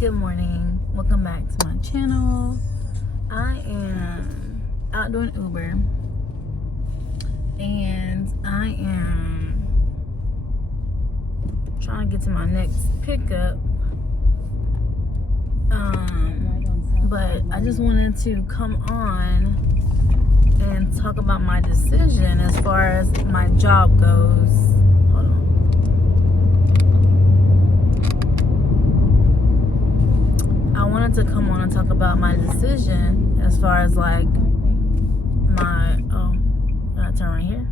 Good morning. Welcome back to my channel. I am out doing Uber and I am trying to get to my next pickup. But I just wanted to come on and talk about my decision as far as my job goes. Hold on. I wanted to come on and talk about my decision as far as like my, did I turn right here?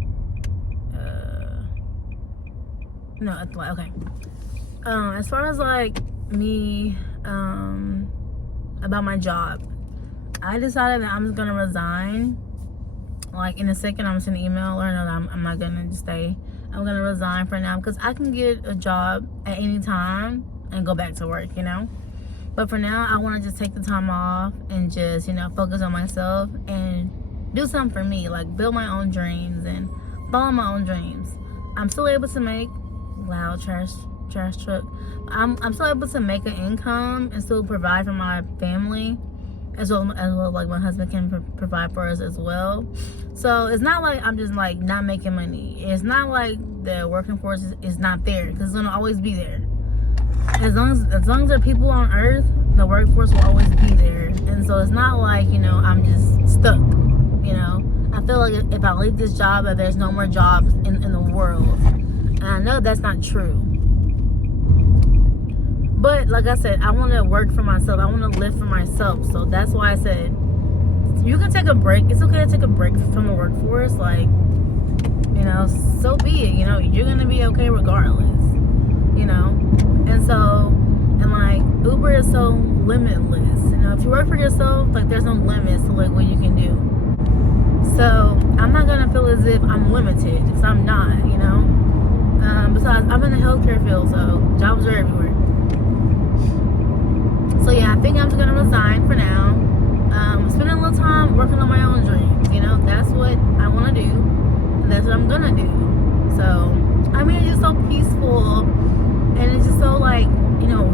No, it's like, okay. As far as like me, about my job, I decided that I'm just gonna resign. Like in a second, I'm gonna send an email or no, I'm not gonna stay. I'm gonna resign for now because I can get a job at any time and go back to work, you know. But for now, I want to just take the time off and just, you know, focus on myself and do something for me, like build my own dreams and follow my own dreams. I'm still able to make loud trash truck. I'm still able to make an income and still provide for my family, as well like my husband can provide for us as well. So it's not like I'm just like not making money. It's not like the working force is not there, because it's gonna always be there. As long as there are people on earth, the workforce will always be there. And so it's not like, you know, I'm just stuck, you know. I feel like if I leave this job, that there's no more jobs in the world. And I know that's not true. But like I said, I want to work for myself. I want to live for myself. So that's why I said, you can take a break. It's okay to take a break from the workforce. Like, you know, so be it. You know, you're going to be okay regardless. You know? And so, and like, Uber is so limitless. You know, if you work for yourself, like, there's no limits to like what you can do. So, I'm not going to feel as if I'm limited, because I'm not, you know? Besides, I'm in the healthcare field, so jobs are everywhere. So yeah, I think I'm just gonna resign for now. Spend a little time working on my own dreams. You know, that's what I want to do, and that's what I'm gonna do. So, I mean, it's just so peaceful, and it's just so like, you know,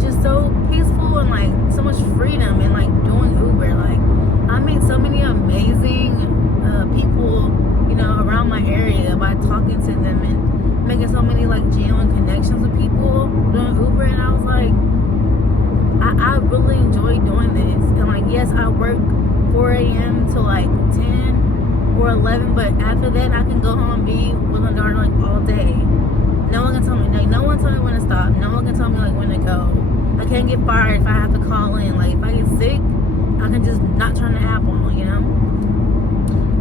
just so peaceful and like so much freedom and like doing Uber. Like, I meet so many amazing people, you know, around my area by talking to them and making so many like genuine connections with people doing Uber. And I was like, I really enjoy doing this. And like, yes, I work 4 a.m. to like 10 or 11, but after that I can go home and be with my daughter like all day. No one can tell me, like, no one tell me when to stop. No one can tell me like when to go. I can't get fired if I have to call in. Like, if I get sick, I can just not turn the app on, you know.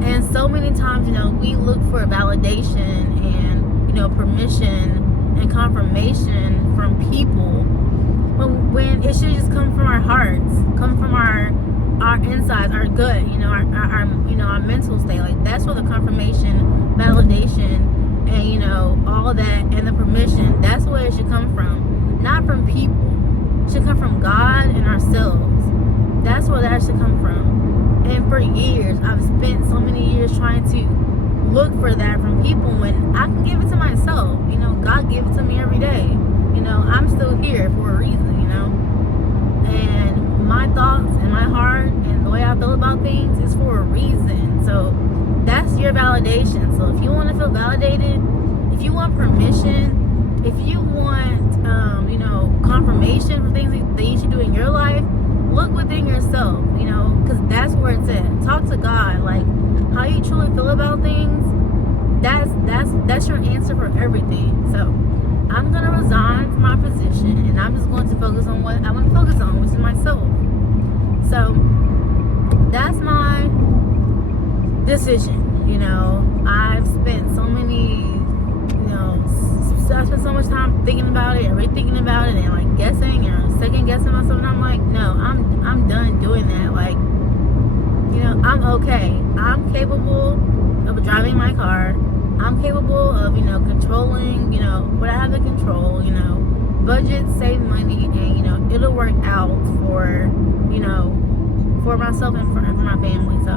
And so many times, you know, we look for validation and, you know, permission and confirmation from people, when it should just come from our hearts, come from our insides, our gut, you know, our you know, our mental state. Like, that's where the confirmation, validation, and, you know, all that, and the permission, that's where it should come from. Not from people. It should come from God and ourselves. That's where that should come from. And for years, I've spent so many years trying to look for that from people when I can give it to myself. You know, God gave it to me every day. You know, I'm still here for a reason, you know. And my thoughts and my heart and the way I feel about things is for a reason. So that's your validation. So if you want to feel validated, if you want permission, if you want, you know, confirmation for things that you should do in your life, look within yourself, you know, because that's where it's at. Talk to God. Like, how you truly feel about things, that's your answer for everything. So I'm going to resign from my position, and I'm just going to focus on what I want to focus on, which is myself. So that's my decision. You know, I've spent so many, you know, I spent so much time thinking about it and rethinking about it and like guessing or second guessing myself, and I'm like, no, I'm done doing that. Like, you know, I'm okay. I'm capable of driving my car. I'm capable of, you know, controlling, you know, what I have to control, you know, budget, save money, and, you know, it'll work out for, you know, for myself and for my family. So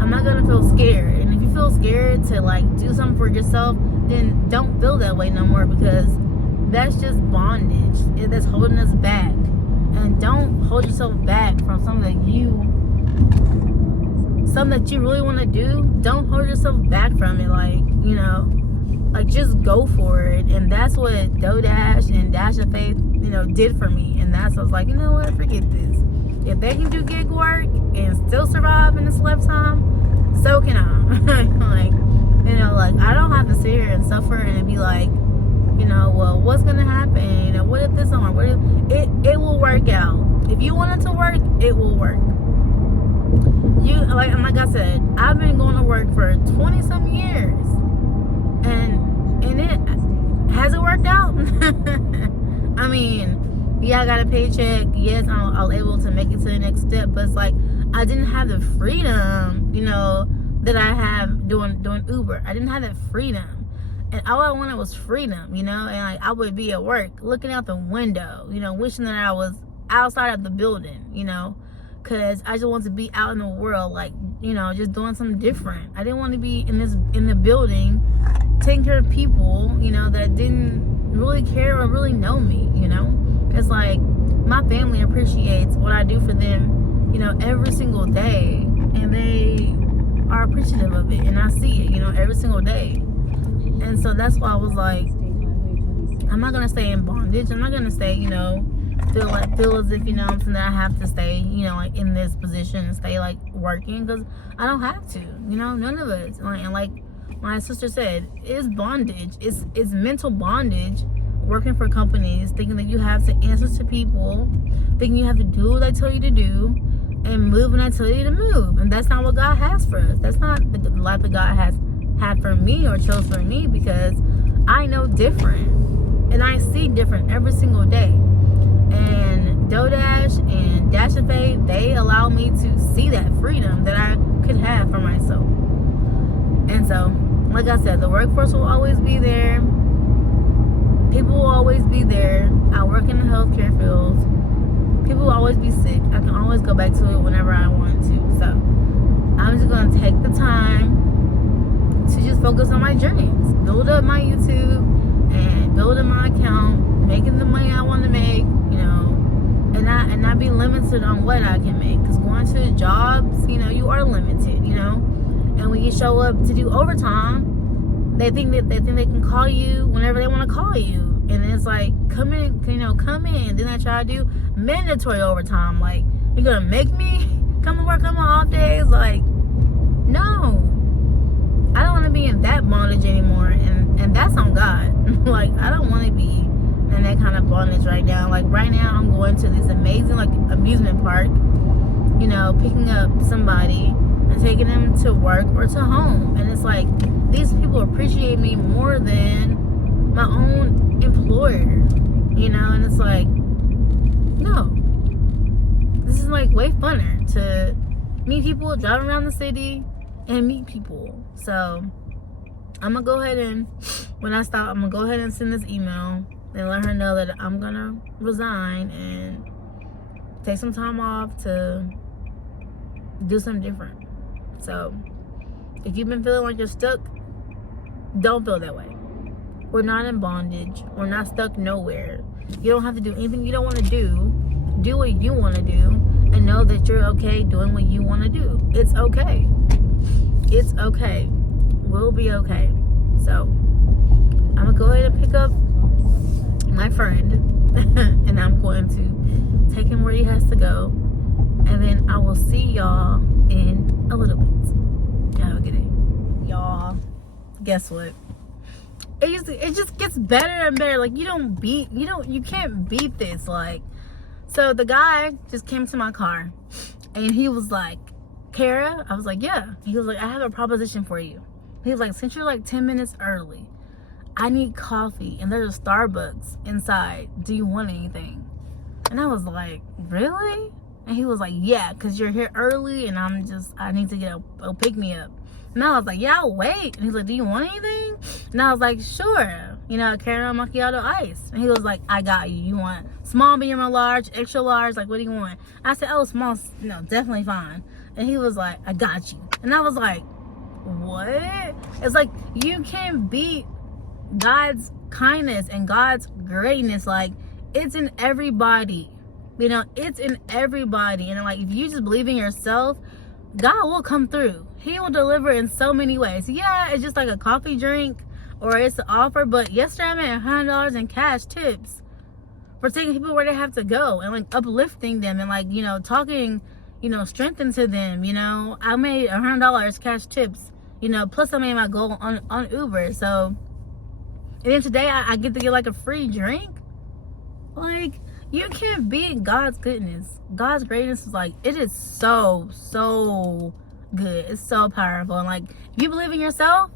I'm not gonna feel scared. And if you feel scared to like do something for yourself, then don't feel that way no more, because that's just bondage. That's holding us back. don't hold yourself back from something that you really want to do. Don't hold yourself back from it. Like, you know, like, just go for it. And that's what DoorDash and Dash of Faith, you know, did for me. And that's, I was like, you know what, forget this. If they can do gig work and still survive in this lifetime, so can I. Like, you know, like, I don't have to sit here and suffer and be like, you know, well, what's gonna happen? You know, what if this don't work? It will work out. If you want it to work, it will work. Like I said, I've been going to work for 20-some years, and it hasn't worked out. I mean, yeah, I got a paycheck. Yes, I was able to make it to the next step, but it's like I didn't have the freedom, you know, that I have doing Uber. I didn't have that freedom, and all I wanted was freedom, you know. And like, I would be at work looking out the window, you know, wishing that I was outside of the building, you know. Because I just want to be out in the world, like, you know, just doing something different. I didn't want to be in the building taking care of people, you know, that didn't really care or really know me, you know. It's like my family appreciates what I do for them, you know, every single day, and they are appreciative of it, and I see it, you know, every single day. And so that's why I was like, I'm not gonna stay in bondage. I'm not gonna stay, you know, feel as if, you know, something that I have to stay, you know, like, in this position and stay, like, working, because I don't have to, you know. None of us. And like my sister said, it's bondage. It's mental bondage working for companies, thinking that you have to answer to people, thinking you have to do what I tell you to do and move when I tell you to move. And that's not what God has for us. That's not the life that God has had for me or chose for me, because I know different and I see different every single day. And DoorDash and Dash of Faith, they allow me to see that freedom that I could have for myself. And so, like I said, the workforce will always be there. People will always be there. I work in the healthcare field. People will always be sick. I can always go back to it whenever I want to. So, I'm just going to take the time to just focus on my dreams. Build up my YouTube and build up my account, making the money I want to make. And not be limited on what I can make, because going to jobs, you know, you are limited, you know. And when you show up to do overtime, they think they can call you whenever they want to call you, and then it's like, come in. Then I try to do mandatory overtime. Like, you're gonna make me come to work on my off days? Like, no, I don't want to be in that bondage anymore, and that's on God. Like, I don't want to be in that kind of bondage right now. Like, right now I'm going to this amazing, like, amusement park, you know, picking up somebody and taking them to work or to home, and it's like, these people appreciate me more than my own employer, you know. And it's like, no, this is like way funner to meet people, drive around the city and meet people. So I'm gonna go ahead and, when I stop, I'm gonna go ahead and send this email and let her know that I'm gonna resign and take some time off to do something different. So if you've been feeling like you're stuck, don't feel that way. We're not in bondage. We're not stuck nowhere. You don't have to do anything you don't want to do. Do what you want to do, and know that you're okay doing what you want to do. It's okay. It's okay. We'll be okay. So I'm gonna go ahead and pick up my friend and I'm going to take him where he has to go, and then I will see y'all in a little bit. Have a good day, y'all. Guess what, it just gets better and better. Like, you can't beat this. Like, so the guy just came to my car and he was like, Kara? I was like, yeah. He was like, I have a proposition for you. He was like, since you're like 10 minutes early, I need coffee, and there's a Starbucks inside. Do you want anything? And I was like, really? And he was like, yeah, because you're here early, and I need to get a pick-me-up. And I was like, yeah, I'll wait. And he's like, do you want anything? And I was like, sure. You know, caramel macchiato ice. And he was like, I got you. You want small, medium, or large, extra large? Like, what do you want? I said, oh, small, no, definitely fine. And he was like, I got you. And I was like, what? It's like, you can't beat God's kindness and God's greatness. Like, it's in everybody. You know, it's in everybody. And like, if you just believe in yourself, God will come through. He will deliver in so many ways. Yeah, it's just like a coffee drink or it's an offer. But yesterday I made $100 in cash tips for taking people where they have to go and like uplifting them and like, you know, talking, you know, strength into them. You know, I made $100 cash tips, you know, plus I made my goal on Uber. So, and then today I get to get like a free drink. Like, you can't beat God's goodness. God's greatness is like, it is so good. It's so powerful. And like, if you believe in yourself,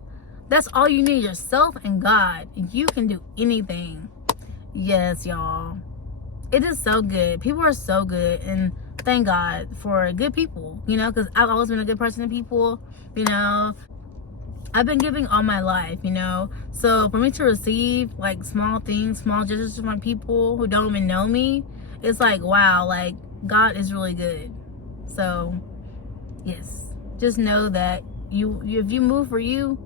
that's all you need, yourself and God. You can do anything. Yes, y'all. It is so good. People are so good. And thank God for good people, you know, because I've always been a good person to people, you know. I've been giving all my life, you know. So for me to receive like small things, small gestures from people who don't even know me, it's like, wow, like God is really good. So yes, just know that if you move for you,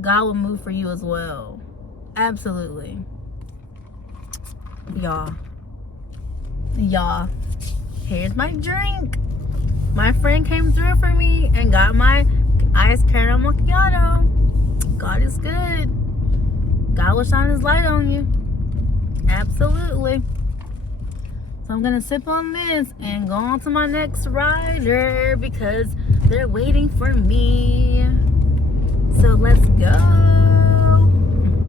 God will move for you as well. Absolutely. Y'all, here's my drink. My friend came through for me and got my iced caramel macchiato. God is good. God will shine his light on you. Absolutely. So I'm gonna sip on this and go on to my next rider because they're waiting for me. So let's go.